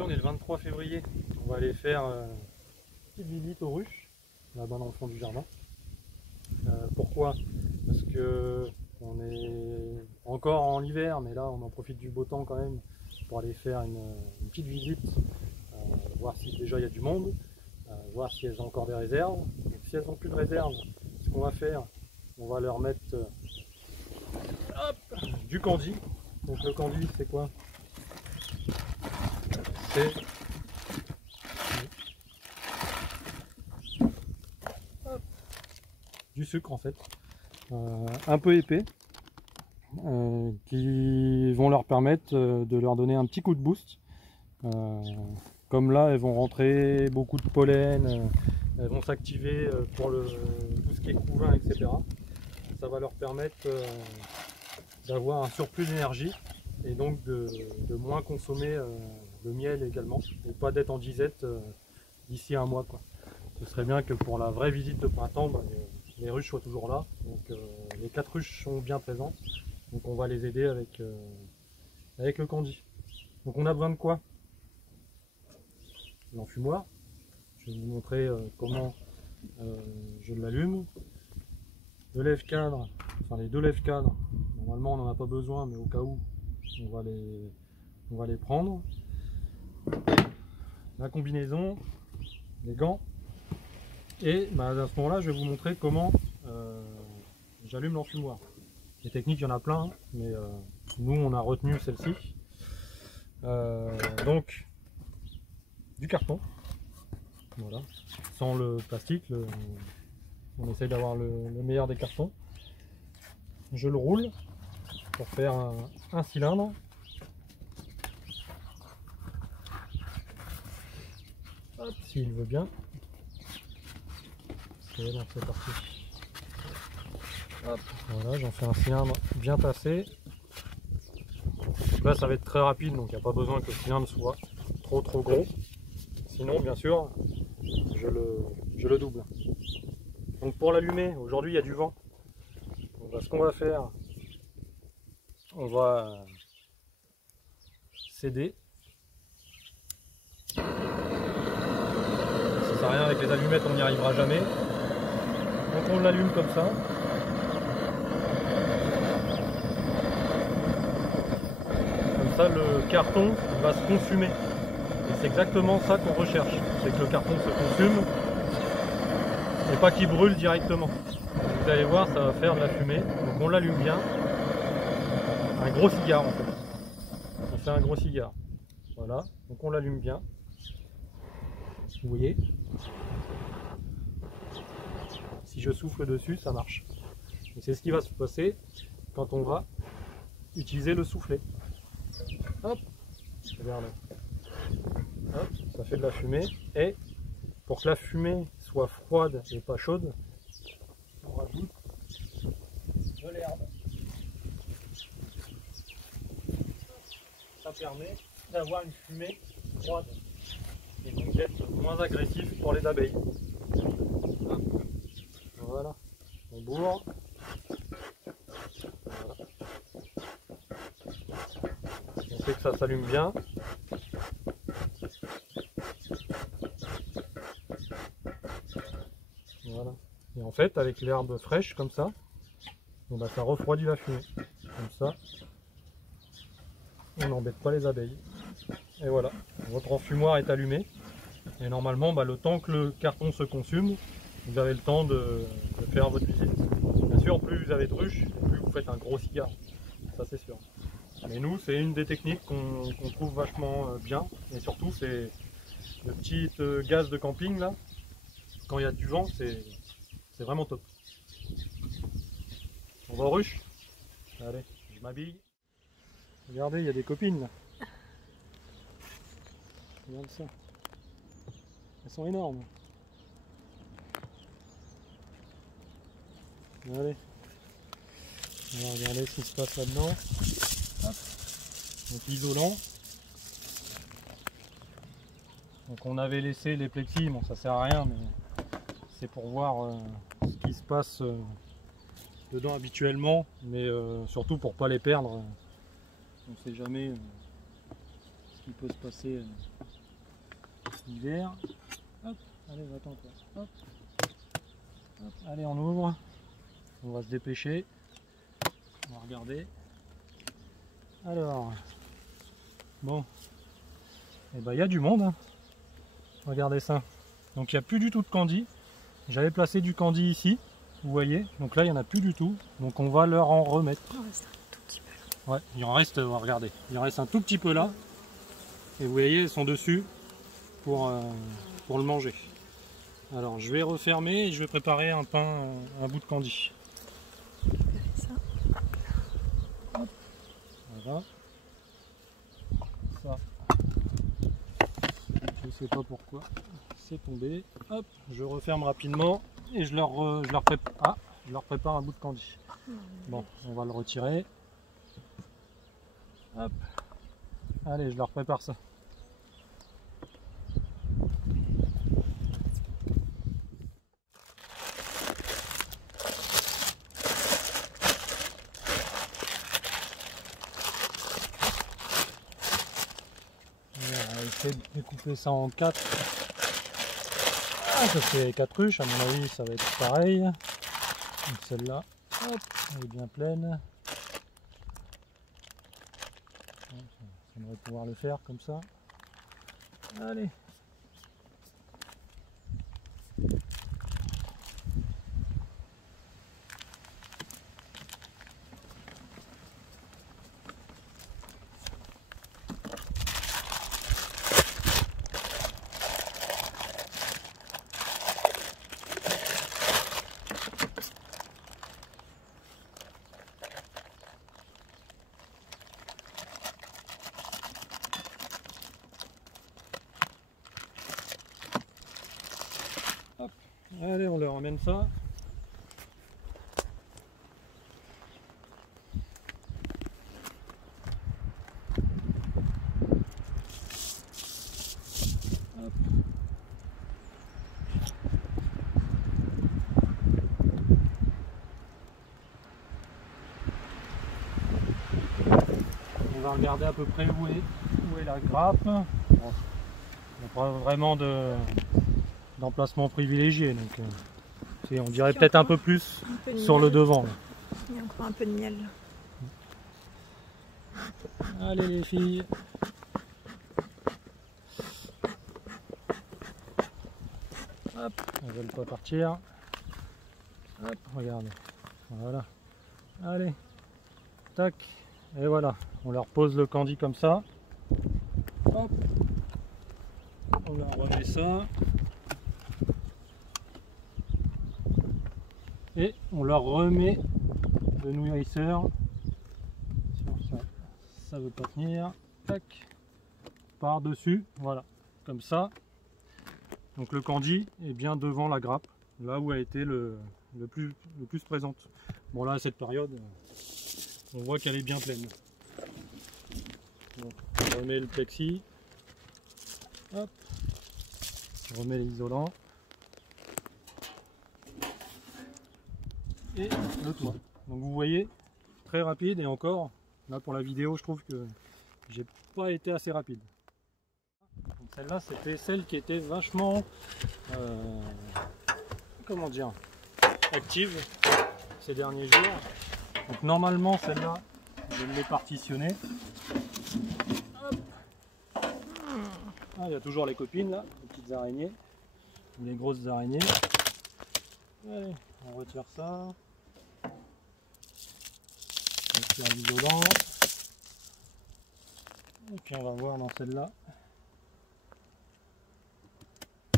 Aujourd'hui on est le 23 février, on va aller faire une petite visite aux ruches, là-bas dans le fond du jardin. Pourquoi? Parce que on est encore en hiver, mais là on en profite du beau temps quand même pour aller faire une petite visite, voir si déjà il y a du monde, voir si elles ont encore des réserves. Donc, si elles n'ont plus de réserves, ce qu'on va faire, on va leur mettre du candy. Donc le candy c'est quoi? C'est du sucre en fait, un peu épais, qui vont leur permettre de leur donner un petit coup de boost. Comme là elles vont rentrer beaucoup de pollen, elles vont s'activer pour tout ce qui est couvain, etc. Ça va leur permettre d'avoir un surplus d'énergie et donc de moins consommer le miel également, et pas d'être en disette d'ici un mois, quoi. Ce serait bien que pour la vraie visite de printemps, les ruches soient toujours là. Donc les 4 ruches sont bien présentes, donc on va les aider avec le candy. Donc on a besoin de quoi? L'enfumoir. Je vais vous montrer comment je l'allume. Le lève-cadre, enfin les 2 lève-cadres. Normalement on n'en a pas besoin, mais au cas où on va les prendre. La combinaison, les gants. Et à ce moment là je vais vous montrer comment j'allume l'enfumoir. Les techniques il y en a plein, hein, mais nous on a retenu celle-ci. Donc du carton, voilà, sans le plastique, on essaye d'avoir le meilleur des cartons. Je le roule pour faire un cylindre. S'il veut bien. Et donc c'est parti. Hop, voilà, j'en fais un cylindre bien tassé. Donc là ça va être très rapide, donc il n'y a pas besoin que le cylindre soit trop gros. Sinon bien sûr je le double. Donc pour l'allumer, aujourd'hui il y a du vent. Donc, ce qu'on va faire, on va céder. Ça sert à rien, avec les allumettes on n'y arrivera jamais. Donc on l'allume comme ça. Comme ça le carton va se consumer. Et c'est exactement ça qu'on recherche. C'est que le carton se consume et pas qu'il brûle directement. Vous allez voir, ça va faire de la fumée. Donc on l'allume bien. Un gros cigare en fait. On fait un gros cigare. Voilà. Donc on l'allume bien. Vous voyez, si je souffle dessus, ça marche. Et c'est ce qui va se passer quand on va utiliser le soufflet. Hop, regardez. Hop, ça fait de la fumée. Et pour que la fumée soit froide et pas chaude, on rajoute de l'herbe. Ça permet d'avoir une fumée froide et donc d'être moins agressif pour les abeilles. Hop. Voilà, on bourre. Voilà. On sait que ça s'allume bien. Voilà. Et en fait, avec l'herbe fraîche comme ça, ça refroidit la fumée. Comme ça, on n'embête pas les abeilles. Et voilà, votre enfumoir est allumé. Et normalement, le temps que le carton se consume, vous avez le temps de faire votre visite. Bien sûr, plus vous avez de ruches, plus vous faites un gros cigare. Ça c'est sûr. Mais nous, c'est une des techniques qu'on trouve vachement bien. Et surtout, c'est le petit gaz de camping là. Quand il y a du vent, c'est vraiment top. On va aux ruches. Allez, je m'habille. Regardez, il y a des copines là. Regarde ça. Elles sont énormes. Allez. On va regarder ce qui se passe là-dedans. Donc isolant. Donc on avait laissé les plexis, bon ça sert à rien, mais c'est pour voir ce qui se passe dedans habituellement, mais surtout pour pas les perdre. On ne sait jamais ce qui peut se passer l'hiver. Hop, allez, va-t'en toi. Hop. Hop, allez, on ouvre. On va se dépêcher. On va regarder. Alors, bon, et ben il y a du monde. Hein. Regardez ça. Donc il n'y a plus du tout de candy. J'avais placé du candy ici, vous voyez. Donc là il n'y en a plus du tout. Donc on va leur en remettre. Il en reste un tout petit peu. Ouais, il en reste, regardez, il en reste un tout petit peu là. Et vous voyez, ils sont dessus pour le manger. Alors je vais refermer et je vais préparer un pain, un bout de candy. Voilà. Ça, je sais pas pourquoi, c'est tombé. Hop, je referme rapidement et je leur prépare un bout de candy. Bon, on va le retirer. Hop. Allez, je leur prépare ça. On va essayer de découper ça en 4. Ah, ça fait 4 ruches, à mon avis ça va être pareil. Donc celle-là, hop, elle est bien pleine. On devrait pouvoir le faire comme ça. Allez. Hop. Allez, on leur ramène ça. Hop. On va regarder à peu près où est la grappe. Bon, il n'y a pas vraiment d'emplacement privilégié, donc on dirait peut-être un peu plus sur le devant. Là. Il y a encore un peu de miel. Allez les filles. Hop, elles ne veulent pas partir. Hop, regarde. Voilà. Allez. Tac. Et voilà. On leur pose le candy comme ça. Hop. On leur remet ça. Et on leur remet le nourrisseur. Ça veut pas tenir. Tac. Par dessus. Voilà. Comme ça. Donc le candy est bien devant la grappe. Là où a été le plus présente. Bon là à cette période, on voit qu'elle est bien pleine. Donc, on remet le plexi. Hop. On remet l'isolant. Et le toit. Donc vous voyez, très rapide et encore, là pour la vidéo je trouve que j'ai pas été assez rapide. Celle-là c'était celle qui était vachement, comment dire, active ces derniers jours. Donc normalement celle-là, je l'ai partitionnée. Hop. Ah, il y a toujours les copines là, les petites araignées, ou les grosses araignées. Allez, on retire ça. On retire l'isolant. Et puis on va voir dans celle-là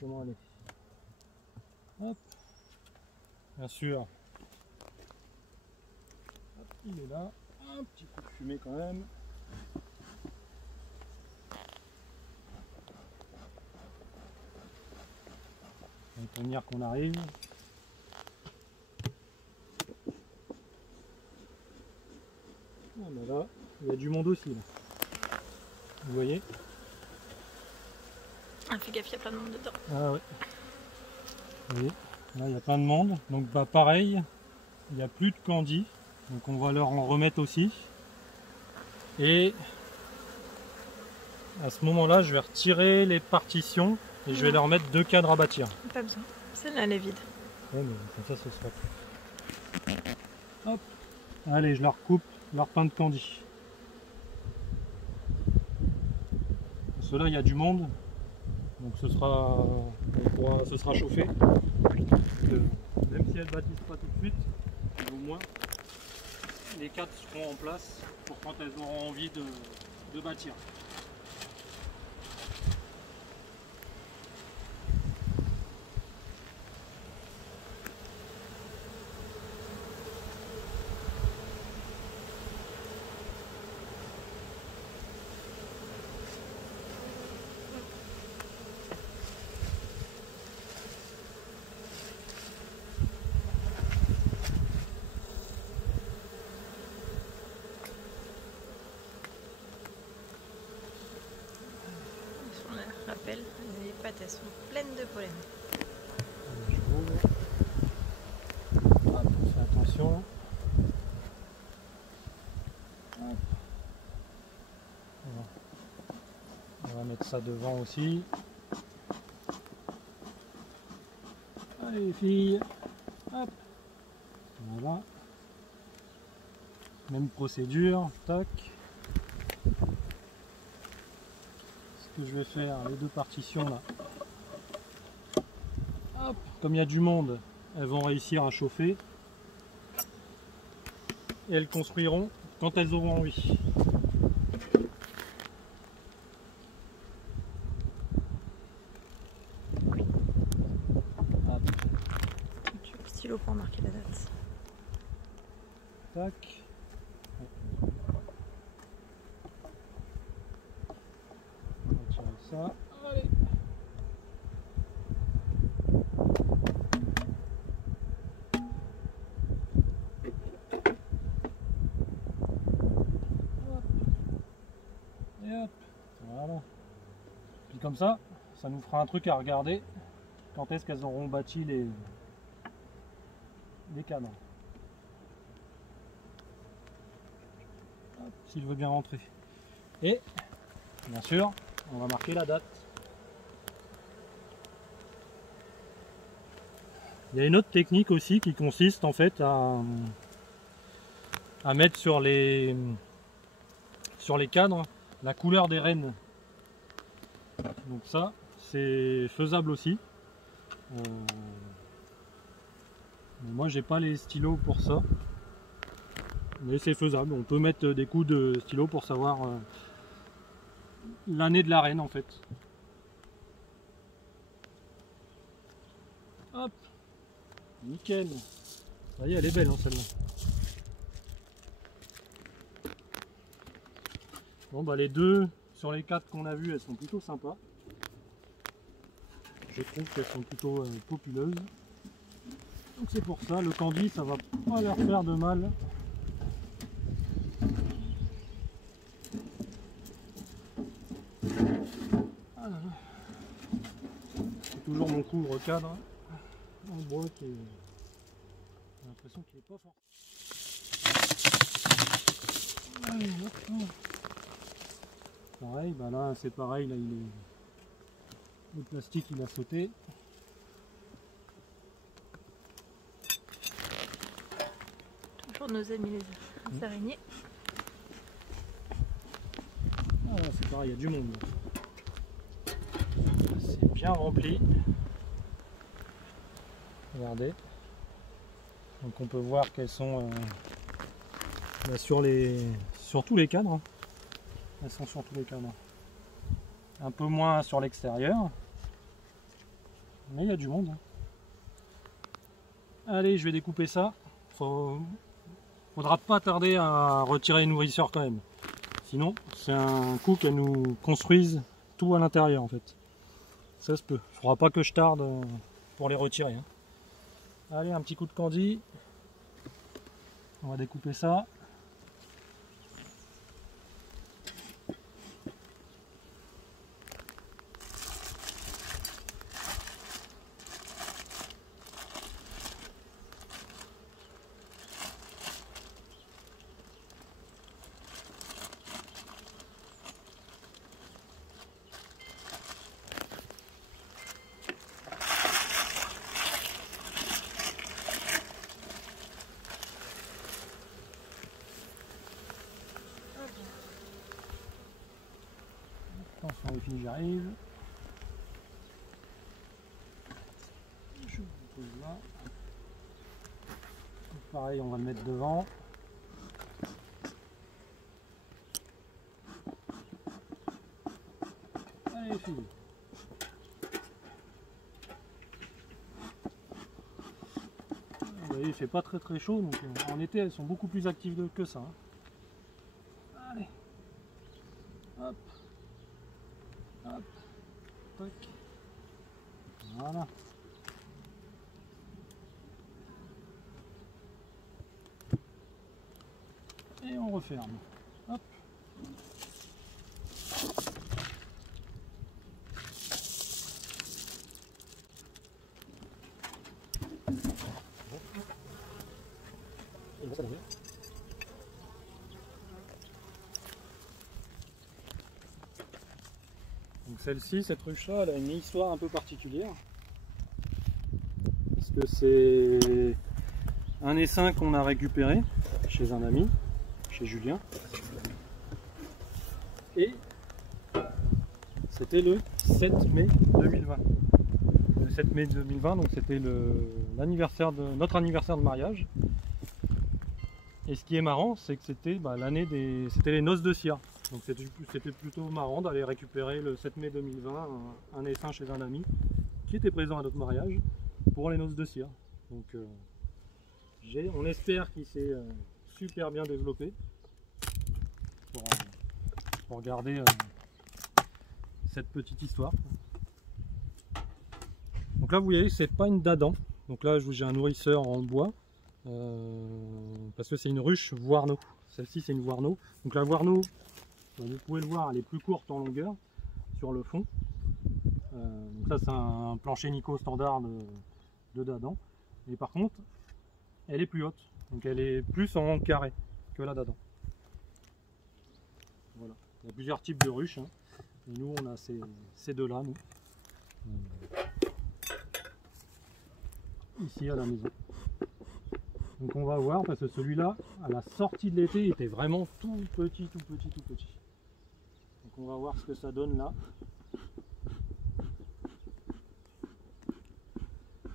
comment elle est. Hop. Bien sûr. Hop, il est là. Un petit coup de fumée quand même. On va tenir qu'on arrive. Ah ben là, il y a du monde aussi là. Vous voyez? Ah, fais gaffe, il y a plein de monde dedans. Ah ouais. Vous voyez? Là il y a plein de monde. Donc bah pareil, il n'y a plus de candy. Donc on va leur en remettre aussi. Et à ce moment-là, je vais retirer les partitions Et je vais leur mettre 2 cadres à bâtir. Pas besoin. Celle-là, elle est vide. Ouais, mais comme ça, ce sera plus. Hop. Allez, je leur coupe leur pain de candy. Ceux-là, il y a du monde. Donc ce sera chauffé. Même si elles ne bâtissent pas tout de suite, au moins les cadres seront en place pour quand elles auront envie de bâtir. Je rappelle, les pattes elles sont pleines de pollen. Je rouvre. Hop, on fait attention. Hop. On va mettre ça devant aussi. Allez les filles. Hop. Voilà. Même procédure. Tac. Ce que je vais faire, les 2 partitions là. Hop. Comme il y a du monde, elles vont réussir à chauffer. Et elles construiront quand elles auront envie. Hop. Tu as le stylo pour marquer la date. Tac. On va tirer ça. Allez. Hop. Et hop. Voilà. Puis comme ça nous fera un truc à regarder quand est-ce qu'elles auront bâti les cadres. S'il veut bien rentrer. Et bien sûr, on va marquer la date. Il y a une autre technique aussi qui consiste en fait à mettre sur les cadres la couleur des rennes. Donc ça, c'est faisable aussi. Moi, j'ai pas les stylos pour ça. Mais c'est faisable, on peut mettre des coups de stylo pour savoir l'année de la reine en fait. Hop, nickel. Ça y est, elle est belle hein, celle-là. Bon bah les 2 sur les 4 qu'on a vues, elles sont plutôt sympas. Je trouve qu'elles sont plutôt populeuses. Donc c'est pour ça, le candy, ça va pas leur faire de mal. C'est toujours mon couvre-cadre en bois qui est... J'ai l'impression qu'il est pas fort. Allez, hop. Pareil, bah là c'est pareil, là le plastique il a sauté. Toujours nos amis les araignées. Ah ouais, c'est pareil, il y a du monde. C'est bien rempli. Regardez. Donc on peut voir qu'elles sont sur tous les cadres. Elles sont sur tous les cadres. Un peu moins sur l'extérieur. Mais il y a du monde. Allez, je vais découper ça. Faudra pas tarder à retirer les nourrisseurs quand même. Sinon, c'est un coup qu'elles nous construisent tout à l'intérieur en fait. Ça se peut. Il faudra pas que je tarde pour les retirer. Hein. Allez, un petit coup de candy. On va découper ça. Attention les filles, j'arrive. Je vous pose là. Donc pareil, on va le mettre devant. Allez les filles. Vous voyez, il fait pas très chaud, donc en été elles sont beaucoup plus actives que ça. Allez. Hop. Hop. Tac. Voilà. Et on referme. Hop. Donc celle-ci, cette ruche-là, elle a une histoire un peu particulière. Parce que c'est un essaim qu'on a récupéré chez un ami, chez Julien. Et c'était le 7 mai 2020. Le 7 mai 2020, donc c'était l'anniversaire de notre anniversaire de mariage. Et ce qui est marrant, c'est que c'était c'était les noces de Cire. Donc c'était plutôt marrant d'aller récupérer le 7 mai 2020 un essaim chez un ami qui était présent à notre mariage pour les noces de Cire. Donc on espère qu'il s'est super bien développé pour garder cette petite histoire. Donc là vous voyez, c'est pas une dadan. Donc là j'ai un nourrisseur en bois parce que c'est une ruche Voarneau. Celle-ci c'est une Voarneau. Donc la Voarneau, vous pouvez le voir, elle est plus courte en longueur sur le fond. Donc ça c'est un plancher Nico standard de dadan. Et par contre, elle est plus haute. Donc elle est plus en carré que la dadan. Voilà. Il y a plusieurs types de ruches. Hein. Et nous on a ces deux-là, nous. Ici à la maison. Donc on va voir parce que celui-là, à la sortie de l'été, était vraiment tout petit. Donc on va voir ce que ça donne là.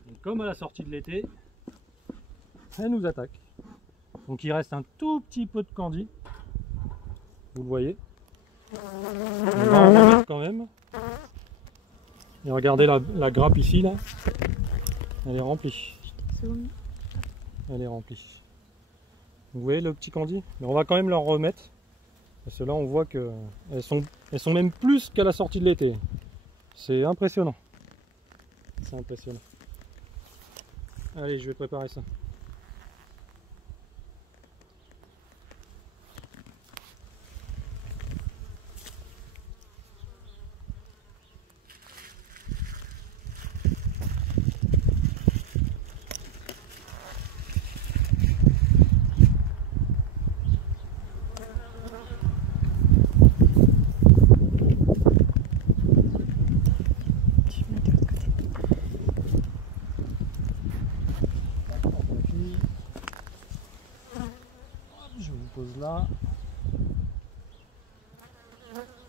Et comme à la sortie de l'été, elle nous attaque. Donc il reste un tout petit peu de candy. Vous le voyez. On va en remettre quand même. Et regardez la grappe ici là. Elle est remplie. Elle est remplie. Vous voyez le petit candy? Mais on va quand même leur remettre. Parce que là on voit que elles sont même plus qu'à la sortie de l'été. C'est impressionnant. C'est impressionnant. Allez, je vais préparer ça. Là.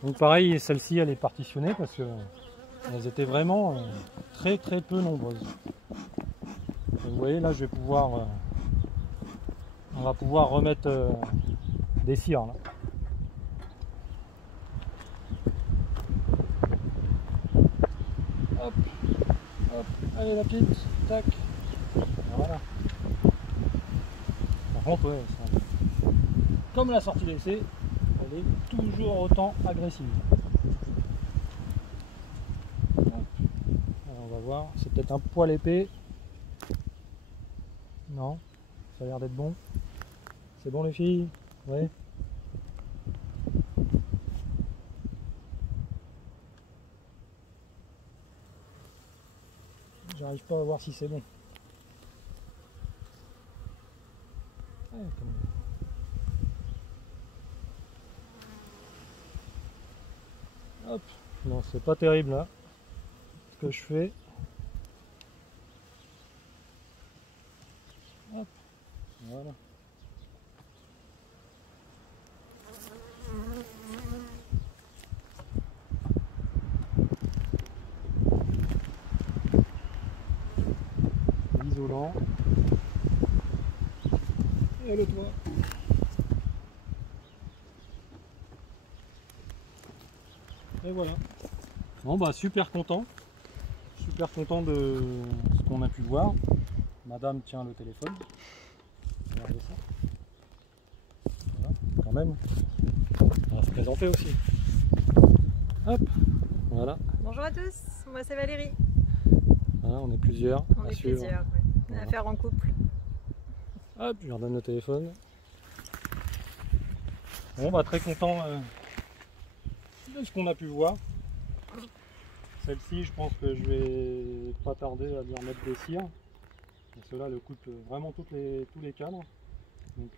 Donc pareil, celle-ci elle est partitionnée parce que elles étaient vraiment très peu nombreuses. Et vous voyez là, je vais pouvoir on va pouvoir remettre des cires là. Hop, hop, allez la petite, tac. Voilà. Par contre ouais, comme la sortie d'essai, elle est toujours autant agressive. Alors on va voir, c'est peut-être un poil épais. Non, ça a l'air d'être bon. C'est bon les filles? Ouais. J'arrive pas à voir si c'est bon. Ouais, hop, non c'est pas terrible là, ce que je fais. Hop, voilà. isolant. Et le toit. Et voilà. Bon bah super content de ce qu'on a pu voir. Madame tient le téléphone. Regardez ça. Voilà, quand même. On va se présenter aussi. Hop, voilà. Bonjour à tous, moi c'est Valérie. Voilà, on est plusieurs. On à est suivre. plusieurs, ouais. Voilà. À faire en couple. Hop, je lui redonne le téléphone. Bon bah très content de ce qu'on a pu voir. Celle-ci, je pense que je vais pas tarder à lui remettre des cires. Parce que là, elle coupe vraiment tous les cadres. Donc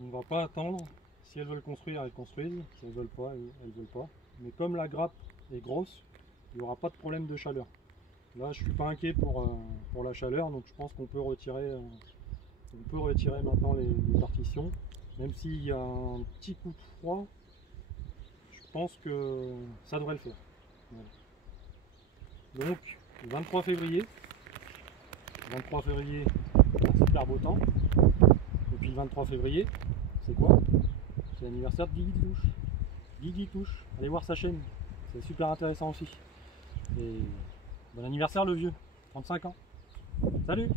on va pas attendre. Si elles veulent construire, elles construisent. Si elles veulent pas, elles veulent pas. Mais comme la grappe est grosse, il n'y aura pas de problème de chaleur. Là, je suis pas inquiet pour la chaleur, donc je pense qu'on peut retirer maintenant les partitions. Même s'il y a un petit coup de froid, je pense que ça devrait le faire. Voilà. Donc, 23 février, un super beau temps. Et puis le 23 février, c'est quoi? C'est l'anniversaire de Guigui Touche. Guigui Touche, allez voir sa chaîne, c'est super intéressant aussi. Et bon anniversaire le vieux, 35 ans. Salut!